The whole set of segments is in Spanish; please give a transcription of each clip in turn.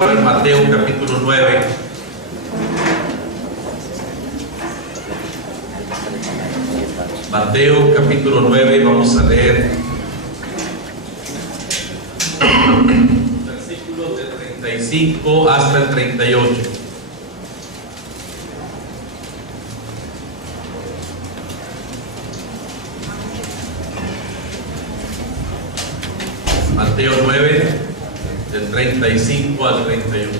En Mateo capítulo 9. Mateo capítulo 9, vamos a leer versículos del 35 hasta el 38. Mateo 9, del 35 al 38.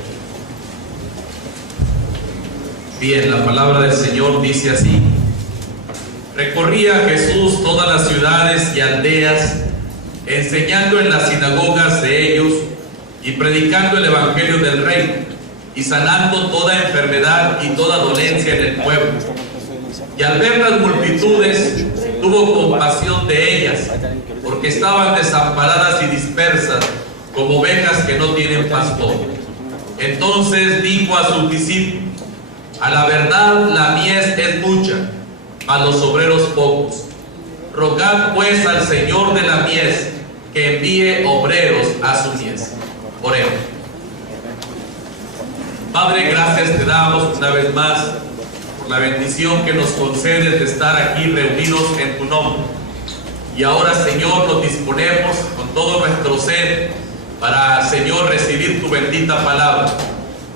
Bien, la palabra del Señor dice así: recorría Jesús todas las ciudades y aldeas, enseñando en las sinagogas de ellos y predicando el evangelio del reino, y sanando toda enfermedad y toda dolencia en el pueblo. Y al ver las multitudes, tuvo compasión de ellas, porque estaban desamparadas y dispersas, como ovejas que no tienen pastor. Entonces dijo a sus discípulos: a la verdad la mies es mucha, mas los obreros pocos. Rogad pues al Señor de la mies que envíe obreros a su mies. Oremos. Padre, gracias te damos una vez más por la bendición que nos concedes de estar aquí reunidos en tu nombre. Y ahora, Señor, nos disponemos con todo nuestro ser para, Señor, recibir tu bendita palabra.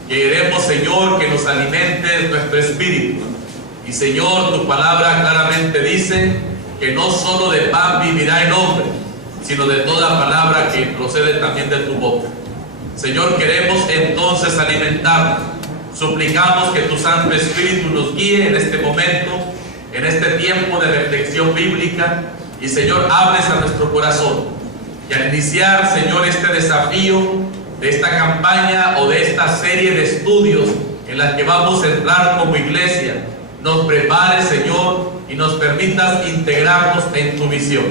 Queremos, Señor, que nos alimentes nuestro espíritu. Y, Señor, tu palabra claramente dice que no solo de pan vivirá el hombre, sino de toda palabra que procede también de tu boca. Señor, queremos entonces alimentarnos. Suplicamos que tu Santo Espíritu nos guíe en este momento, en este tiempo de reflexión bíblica. Y, Señor, hables a nuestro corazón. Y al iniciar, Señor, este desafío de esta campaña o de esta serie de estudios en las que vamos a entrar como iglesia, nos prepares, Señor, y nos permitas integrarnos en tu visión.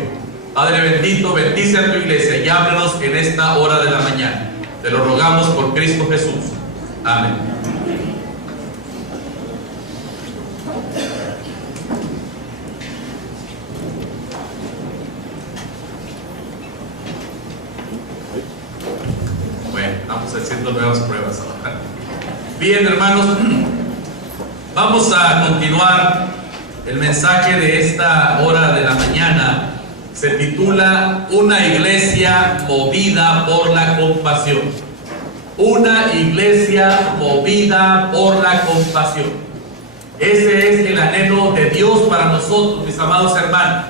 Padre bendito, bendice a tu iglesia y háblanos en esta hora de la mañana. Te lo rogamos por Cristo Jesús. Amén. Estamos haciendo nuevas pruebas ahora. Bien, hermanos, vamos a continuar. El mensaje de esta hora de la mañana se titula Una iglesia movida por la compasión. Una iglesia movida por la compasión. Ese es el anhelo de Dios para nosotros, mis amados hermanos.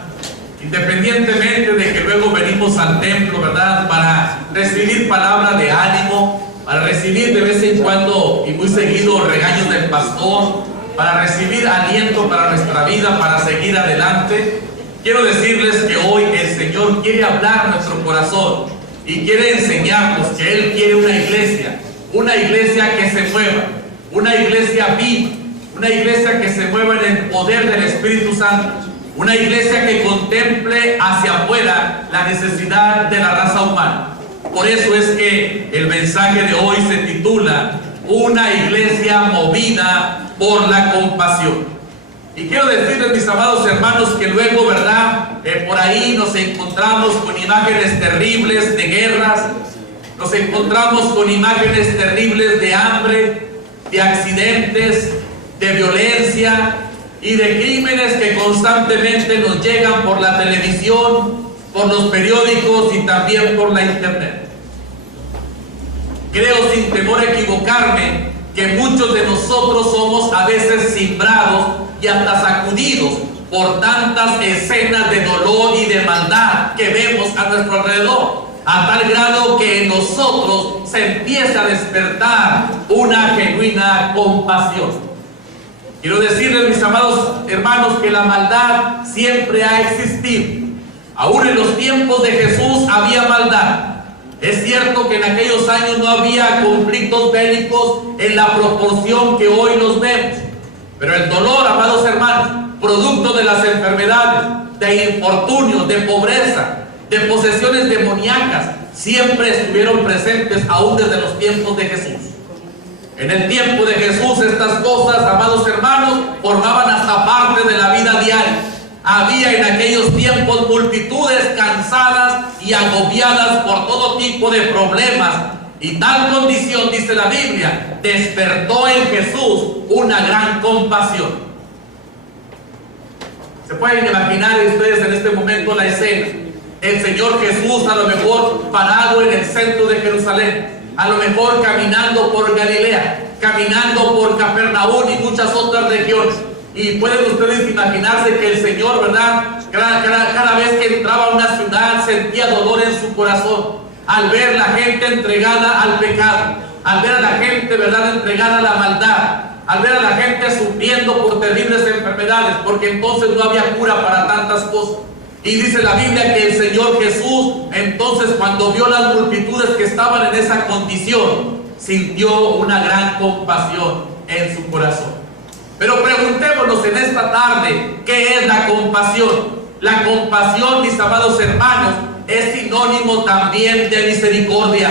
Independientemente de que luego venimos al templo, ¿verdad?, para recibir palabra de ánimo, para recibir de vez en cuando y muy seguido regaños del pastor, para recibir aliento para nuestra vida, para seguir adelante. Quiero decirles que hoy el Señor quiere hablar a nuestro corazón y quiere enseñarnos que Él quiere una iglesia que se mueva, una iglesia viva, una iglesia que se mueva en el poder del Espíritu Santo. Una iglesia que contemple hacia afuera la necesidad de la raza humana. Por eso es que el mensaje de hoy se titula Una iglesia movida por la compasión. Y quiero decirles, mis amados hermanos, que luego, ¿verdad?, por ahí nos encontramos con imágenes terribles de guerras, nos encontramos con imágenes terribles de hambre, de accidentes, de violencia y de crímenes que constantemente nos llegan por la televisión, por los periódicos y también por la internet. Creo, sin temor a equivocarme, que muchos de nosotros somos a veces cimbrados y hasta sacudidos por tantas escenas de dolor y de maldad que vemos a nuestro alrededor, a tal grado que en nosotros se empieza a despertar una genuina compasión. Quiero decirles, mis amados hermanos, que la maldad siempre ha existido. Aún en los tiempos de Jesús había maldad. Es cierto que en aquellos años no había conflictos bélicos en la proporción que hoy los vemos. Pero el dolor, amados hermanos, producto de las enfermedades, de infortunios, de pobreza, de posesiones demoníacas, siempre estuvieron presentes aún desde los tiempos de Jesús. En el tiempo de Jesús estas cosas, amados hermanos, formaban hasta parte de la vida diaria. Había en aquellos tiempos multitudes cansadas y agobiadas por todo tipo de problemas Y tal condición, dice la Biblia, despertó en Jesús una gran compasión. ¿Se pueden imaginar ustedes en este momento la escena? El Señor Jesús a lo mejor parado en el centro de Jerusalén, a lo mejor caminando por Galilea, caminando por Capernaum y muchas otras regiones. Y pueden ustedes imaginarse que el Señor, ¿verdad? Cada vez que entraba a una ciudad sentía dolor en su corazón al ver la gente entregada al pecado, al ver a la gente, ¿verdad?, entregada a la maldad, al ver a la gente sufriendo por terribles enfermedades, porque entonces no había cura para tantas cosas. Y dice la Biblia que el Señor Jesús, entonces, cuando vio las multitudes que estaban en esa condición, sintió una gran compasión en su corazón. Pero preguntémonos en esta tarde, ¿qué es la compasión? La compasión, mis amados hermanos, es sinónimo también de misericordia.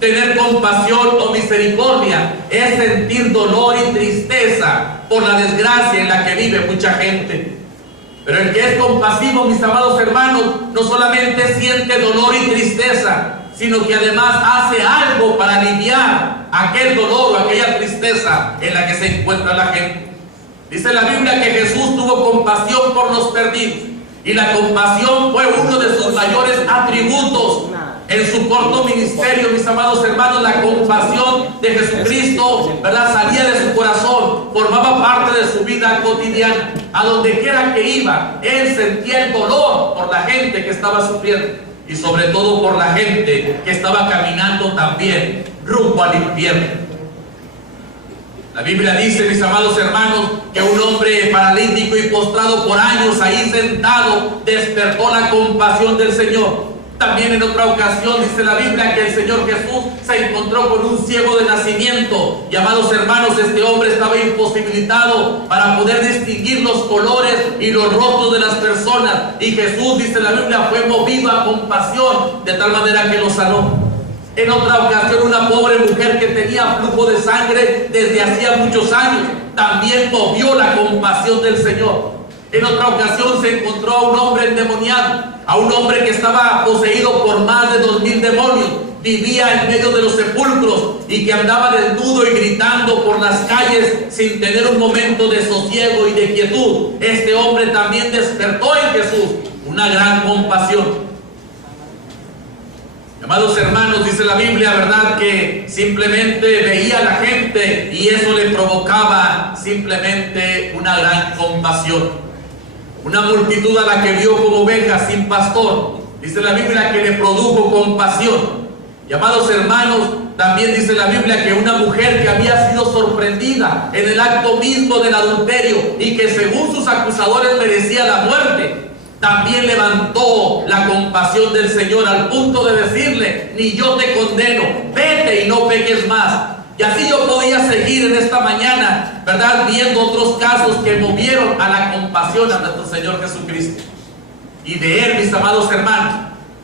Tener compasión o misericordia es sentir dolor y tristeza por la desgracia en la que vive mucha gente. Pero el que es compasivo, mis amados hermanos, no solamente siente dolor y tristeza, sino que además hace algo para aliviar aquel dolor o aquella tristeza en la que se encuentra la gente. Dice la Biblia que Jesús tuvo compasión por los perdidos, y la compasión fue uno de sus mayores atributos en su corto ministerio, mis amados hermanos. La compasión de Jesucristo, ¿verdad?, salía de su corazón, formaba parte de su vida cotidiana. A donde quiera que iba, él sentía el dolor por la gente que estaba sufriendo, y sobre todo por la gente que estaba caminando también rumbo al infierno. La Biblia dice, mis amados hermanos, que un hombre paralítico y postrado por años ahí sentado despertó la compasión del Señor. También en otra ocasión dice la Biblia que el Señor Jesús se encontró con un ciego de nacimiento. Y, amados hermanos, este hombre estaba imposibilitado para poder distinguir los colores y los rostros de las personas. Y Jesús, dice la Biblia, fue movido a compasión de tal manera que lo sanó. En otra ocasión, una pobre mujer que tenía flujo de sangre desde hacía muchos años, también movió la compasión del Señor. En otra ocasión se encontró a un hombre endemoniado, a un hombre que estaba poseído por más de 2000 demonios, vivía en medio de los sepulcros y que andaba desnudo y gritando por las calles sin tener un momento de sosiego y de quietud. Este hombre también despertó en Jesús una gran compasión. Amados hermanos, dice la Biblia, ¿verdad?, que simplemente veía a la gente y eso le provocaba simplemente una gran compasión. Una multitud a la que vio como ovejas sin pastor, dice la Biblia que le produjo compasión. Y, amados hermanos, también dice la Biblia que una mujer que había sido sorprendida en el acto mismo del adulterio y que según sus acusadores merecía la muerte, también levantó la compasión del Señor al punto de decirle: ni yo te condeno, vete y no peques más. Y así yo podía seguir en esta mañana, ¿verdad?, viendo otros casos que movieron a la compasión a nuestro Señor Jesucristo. Y de Él, mis amados hermanos,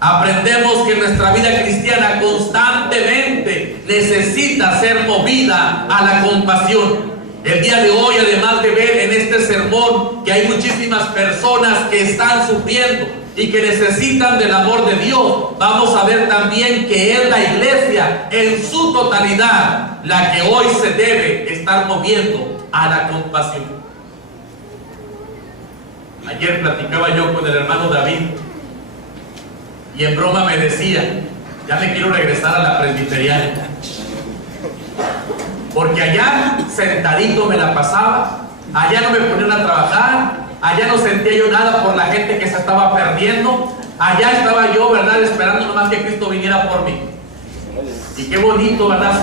aprendemos que nuestra vida cristiana constantemente necesita ser movida a la compasión. El día de hoy, además de ver en este sermón que hay muchísimas personas que están sufriendo y que necesitan del amor de Dios, vamos a ver también que es la iglesia en su totalidad la que hoy se debe estar moviendo a la compasión. Ayer platicaba yo con el hermano David y en broma me decía: ya me quiero regresar a la presbiteriana, porque allá sentadito me la pasaba, allá no me ponían a trabajar, allá no sentía yo nada por la gente que se estaba perdiendo, allá estaba yo, ¿verdad?, esperando nomás que Cristo viniera por mí. Y qué bonito, ¿verdad?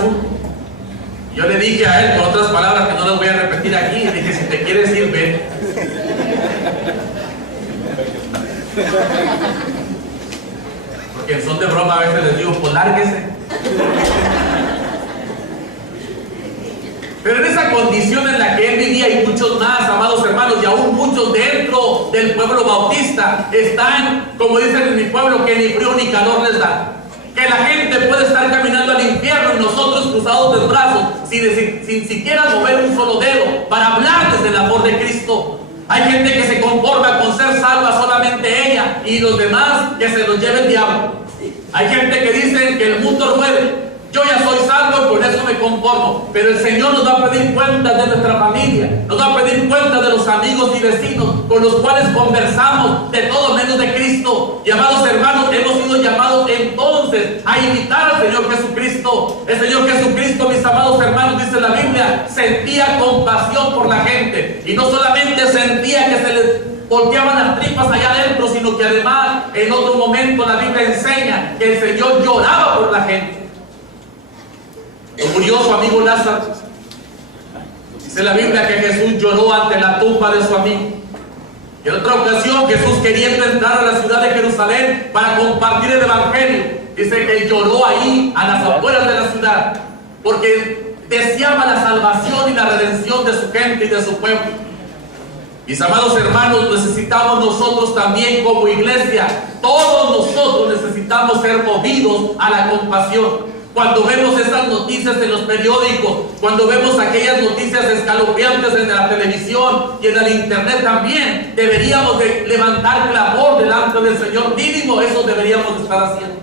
Yo le dije a él, con otras palabras que no las voy a repetir aquí, le dije: si te quieres ir, ven. Porque en son de broma a veces les digo: pues lárguese. Pero en esa condición en la que él vivía y muchos más, amados hermanos, y aún muchos dentro del pueblo bautista, están, como dicen en mi pueblo, que ni frío ni calor les da. Que la gente puede estar caminando al infierno y nosotros cruzados de brazos, sin siquiera mover un solo dedo para hablarles del amor de Cristo. Hay gente que se conforma con ser salva solamente ella y los demás que se los lleve el diablo. Hay gente que dice que el mundo ruede. Yo ya soy salvo y con eso me conformo. Pero el Señor nos va a pedir cuentas de nuestra familia, nos va a pedir cuentas de los amigos y vecinos con los cuales conversamos de todo menos de Cristo. Y amados hermanos, hemos sido llamados entonces a imitar al Señor Jesucristo. El Señor Jesucristo, mis amados hermanos, dice la Biblia, sentía compasión por la gente. Y no solamente sentía que se les volteaban las tripas allá adentro, sino que además en otro momento la Biblia enseña que el Señor lloraba por la gente. Murió su amigo Lázaro. Dice la Biblia que Jesús lloró ante la tumba de su amigo. Y en otra ocasión Jesús, queriendo entrar a la ciudad de Jerusalén para compartir el Evangelio, dice que lloró ahí a las afueras de la ciudad, porque deseaba la salvación y la redención de su gente y de su pueblo. Mis amados hermanos, necesitamos nosotros también como iglesia, todos nosotros necesitamos ser movidos a la compasión. Cuando vemos esas noticias en los periódicos, cuando vemos aquellas noticias escalofriantes en la televisión y en el internet también, deberíamos de levantar clamor delante del Señor. Mínimo eso deberíamos estar haciendo.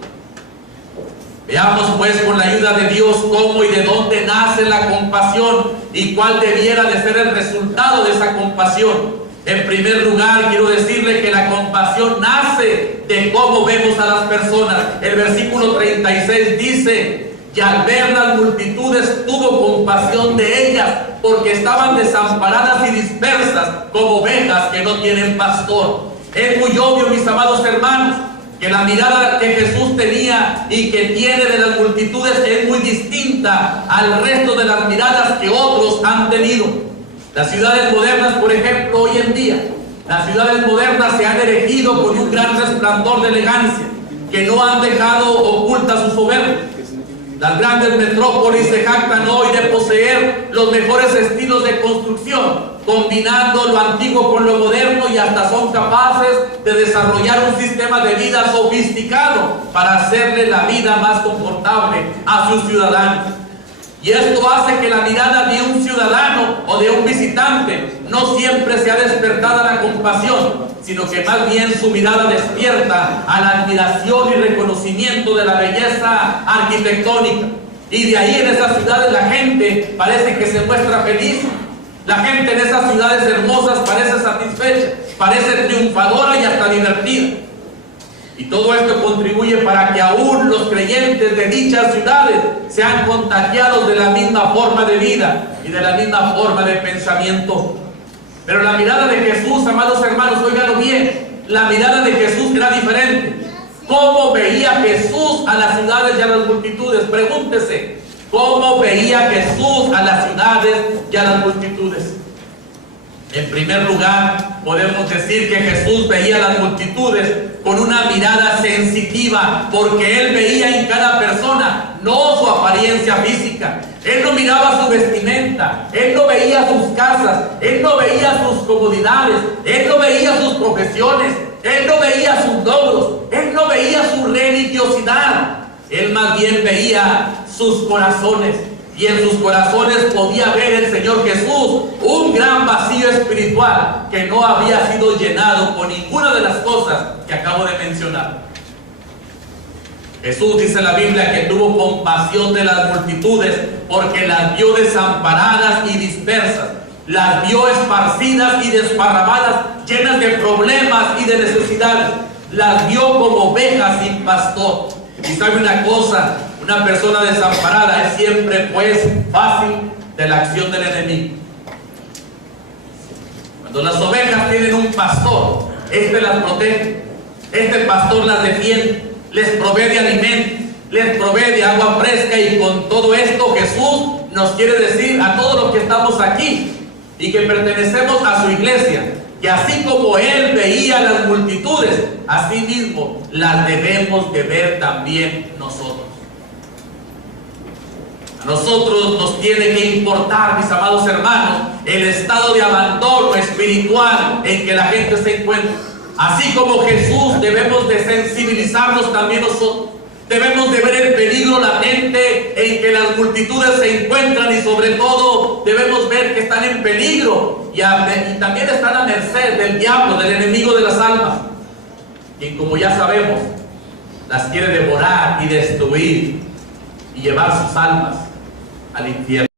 Veamos pues con la ayuda de Dios cómo y de dónde nace la compasión y cuál debiera de ser el resultado de esa compasión. En primer lugar, quiero decirle que la compasión nace de cómo vemos a las personas. El versículo 36 dice: y al ver las multitudes tuvo compasión de ellas, porque estaban desamparadas y dispersas como ovejas que no tienen pastor. Es muy obvio, mis amados hermanos, que la mirada que Jesús tenía y que tiene de las multitudes es muy distinta al resto de las miradas que otros han tenido. Las ciudades modernas, por ejemplo, hoy en día, las ciudades modernas se han erigido con un gran resplandor de elegancia, que no han dejado oculta su soberbia. Las grandes metrópolis se jactan hoy de poseer los mejores estilos de construcción, combinando lo antiguo con lo moderno, y hasta son capaces de desarrollar un sistema de vida sofisticado para hacerle la vida más confortable a sus ciudadanos. Y esto hace que la mirada de un ciudadano o de un visitante no siempre sea despertada a la compasión, sino que más bien su mirada despierta a la admiración y reconocimiento de la belleza arquitectónica. Y de ahí en esas ciudades la gente parece que se muestra feliz. La gente en esas ciudades hermosas parece satisfecha, parece triunfadora y hasta divertida. Y todo esto contribuye para que aún los creyentes de dichas ciudades sean contagiados de la misma forma de vida y de la misma forma de pensamiento. Pero la mirada de Jesús, amados hermanos, óiganlo bien, la mirada de Jesús era diferente. ¿Cómo veía Jesús a las ciudades y a las multitudes? Pregúntese, ¿cómo veía Jesús a las ciudades y a las multitudes? En primer lugar, podemos decir que Jesús veía a las multitudes con una mirada sensitiva, porque Él veía en cada persona, no su apariencia física. Él no miraba su vestimenta, Él no veía sus casas, Él no veía sus comodidades, Él no veía sus profesiones, Él no veía sus logros, Él no veía su religiosidad. Él más bien veía sus corazones. Y en sus corazones podía ver el Señor Jesús un gran vacío espiritual que no había sido llenado con ninguna de las cosas que acabo de mencionar. Jesús, dice la Biblia, que tuvo compasión de las multitudes porque las vio desamparadas y dispersas, las vio esparcidas y desparramadas, llenas de problemas y de necesidades, las vio como ovejas sin pastor. Y sabe una cosa, una persona desamparada es siempre pues fácil de la acción del enemigo. Cuando las ovejas tienen un pastor, este las protege, este pastor las defiende, les provee de alimento, les provee de agua fresca. Y con todo esto Jesús nos quiere decir a todos los que estamos aquí y que pertenecemos a su iglesia, que así como Él veía las multitudes, así mismo las debemos de ver también nosotros. A nosotros nos tiene que importar, mis amados hermanos, el estado de abandono espiritual en que la gente se encuentra. Así como Jesús, debemos de sensibilizarnos también nosotros. Debemos de ver el peligro latente en que las multitudes se encuentran, y sobre todo debemos ver que están en peligro y también están a merced del diablo, del enemigo de las almas, quien, como ya sabemos, las quiere devorar y destruir. y llevar sus almas al infierno.